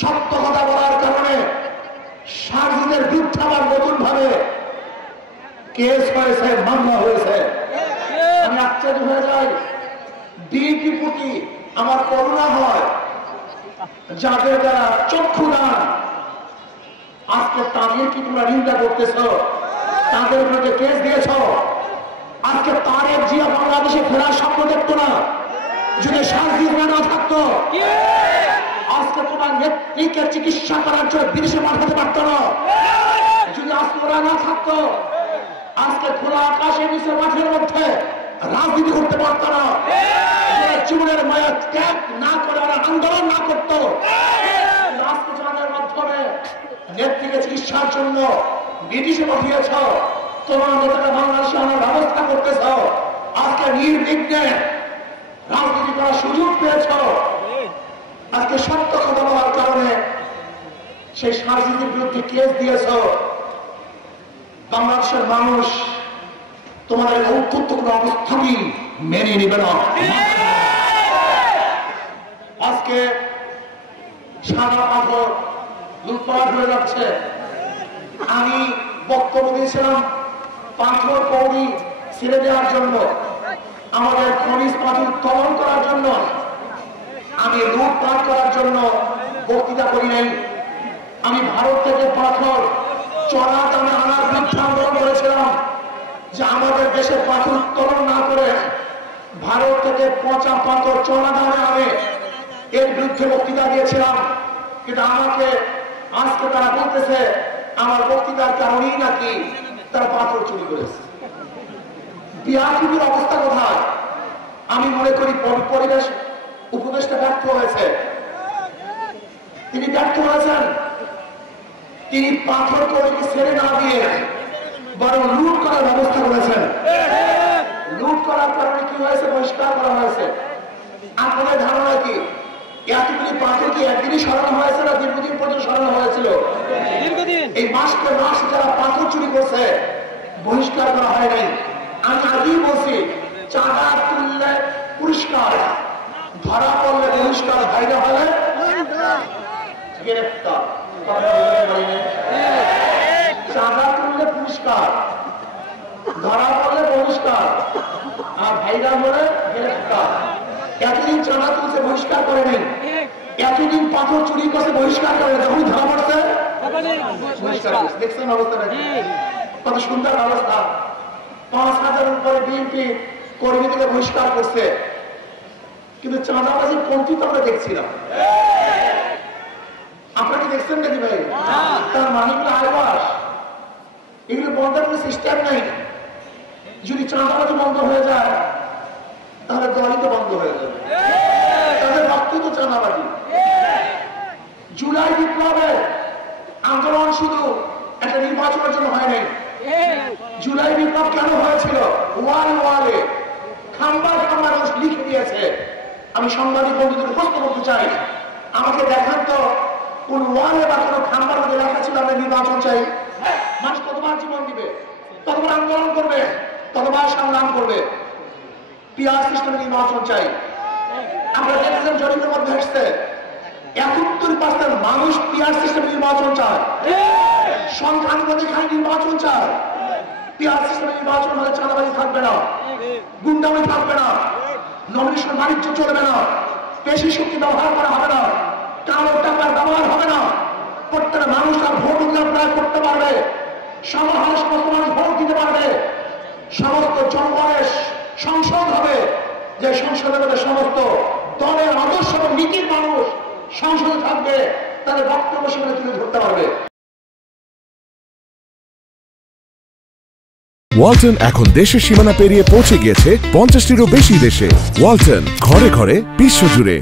সত্য কথা বলার কারণে সারজিদের বিরুদ্ধে আবার নতুন ভাবে কেস হয়েছে, মামলা হয়েছে। আমি আশ্চর্য হয়ে যাই, বিএনপি প্রতি আমার করুণা হয়, যাদের দ্বারা চক্ষু দান আজকে তাদের কি তোমরা নিন্দা করতেছ, তাদের বিরুদ্ধে কেস দিয়েছ। আজকে তারেক জিয়া বাংলাদেশে ফেরার স্বপ্ন দেখতো না যদি সারজিদ না থাকতো। আজকে তোমার নেত্রীকে চিকিৎসা করার জন্য বিদেশে পাঠাতে পারতো না যদি আজকে ওরা না থাকতো। আজকে খোলা আকাশের নিচে মাঠের মধ্যে রাজনীতি করতে পারতো না। জীবনের মায়া ত্যাগ না করে ওরা আন্দোলন না করতো। আজকে যাদের মাধ্যমে নেত্রীকে চিকিৎসার জন্য বিদেশে পাঠিয়েছ, তোমার নেতারা বাংলাদেশে আনার ব্যবস্থা করতেছ, আজকে নির্বিঘ্নে রাজনীতি করার সুযোগ পেয়েছ। আজকে সত্য কথা বলার কারণে সেই সারজিদের বিরুদ্ধে কেস দিয়েছ। বাংলাদেশের মানুষ তোমাদের ঔদ্ধত্য কোনো অবস্থাতেই মেনে নিবে না। আজকে সাদা পাথর লুটপাট হয়ে যাচ্ছে। আমি বক্তব্য দিয়েছিলাম পাথর কৌড়ি ছেড়ে দেওয়ার জন্য, আমাদের খনিজ পাথর উত্তোলন করার জন্য, আমি লুটপাট করার জন্য বক্তৃতা করি নাই। আমি ভারত থেকে পাথর চড়া দামে আনার বিরুদ্ধে আন্দোলন করেছিলাম যে আমাদের দেশে পাথর উত্তোলন না করে ভারত থেকে পচা পাথর চড়া দামে আনে, এর বিরুদ্ধে বক্তৃতা দিয়েছিলাম। কিন্তু আমাকে আজকে তারা বলতেছে আমার বক্তৃতার কারণেই নাকি তারা পাথর চুরি করেছে। বিআরটিভির অবস্থা কোথায়? আমি মনে করি পরিবেশ উপদেষ্টা ব্যর্থ হয়েছে। তিনি ব্যর্থ হয়েছেন। তিনি পাথর কৌড়িকে ছেড়ে না দিয়ে বরং লুট করার ব্যবস্থা করেছেন। লুট করার কারণে কি হয়েছে? বহিষ্কার করা হয়েছে। আপনাদের ধারণা কি এতগুলি পাথর কি একদিনই সরানো হয়েছে না দীর্ঘদিন পর্যন্ত সরানো হয়েছিল? এই মাসকে মাস যারা পাথর চুরি করছে বহিষ্কার করা হয় নাই। আমি আগেই বলছি, চাঁদা তুললে পুরস্কার, ধরা পড়লে বহিষ্কার, বাইরে হলে গ্রেফতার। চাঁদা তুললে পুরস্কার, ধরা পড়লে বহিষ্কার, আর ভাইরা হলে গ্রেফতার। এতদিন চাঁদা তুলছে বহিষ্কার করে নেই, এতদিন পাথর চুরি করছে বহিষ্কার করে, যখন ধরা পড়ছে দেখছেন অবস্থাটা কত সুন্দর ব্যবস্থা। ৫,০০০ উপরে বিএনপি কর্মীদেরকে বহিষ্কার করছে, কিন্তু চাঁদাবাজি পন্থী তো আমরা দেখছিলাম। আপনারা কি দেখছেন নাকি ভাই? তার মানিকগুলো আয়বাস, এগুলো বন্ধের কোনো সিস্টেম নেই। যদি চাঁদাবাজি বন্ধ হয়ে যায় তাহলে দলই তো বন্ধ হয়ে যাবে। তাদের রক্ত তো চাঁদাবাজি। জুলাই বিপ্লবে আন্দোলন শুধু একটা নির্বাচনের জন্য হয় নাই। জুলাই বিপ্লব কেন হয়েছিল? ওয়ালে খাম্বার খাম্বার লিখে দিয়েছে। আমি সাংবাদিক বন্ধুদের প্রশ্ন করতে চাই, আমাকে দেখান তো কোন ওয়ালে বা কোন খাম্বার মধ্যে লেখা ছিল আমরা নির্বাচন চাই। মানুষ কতবার জীবন দিবে, ততবার আন্দোলন করবে, ততবার সংগ্রাম করবে। পিয়ার সিস্টেমে নির্বাচন চাই। আমরা দেখেছেন জরিপের মধ্যে এসছে ৭১% মানুষ পিয়ার সিস্টেমে নির্বাচন চায়। সংখ্যানুপাতিক নির্বাচন চায়। পিয়ার সিস্টেমে নির্বাচন হলে চাঁদাবাজি থাকবে না, গুন্ডামি থাকবে না, নমিনেশন বাণিজ্য চলবে না, পেশি শক্তি ব্যবহার করা হবে না, কালো টাকার ব্যবহার হবে না। প্রত্যেকটা মানুষ তার ভোট অধিকার প্রয়োগ করতে পারবে, সমাহারে সমস্ত মানুষ ভোট দিতে পারবে। সমস্ত জনগণের সংসদ হবে, যে সংসদের মধ্যে সমস্ত দলের আদর্শ এবং নীতির মানুষ সংসদে থাকবে, তাদের বক্তব্য সেখানে তুলে ধরতে পারবে। ওয়ালটন এখন দেশের সীমানা পেরিয়ে পৌঁছে গিয়েছে ৫০টিরও বেশি দেশে। ওয়ালটন, ঘরে ঘরে, বিশ্বজুড়ে।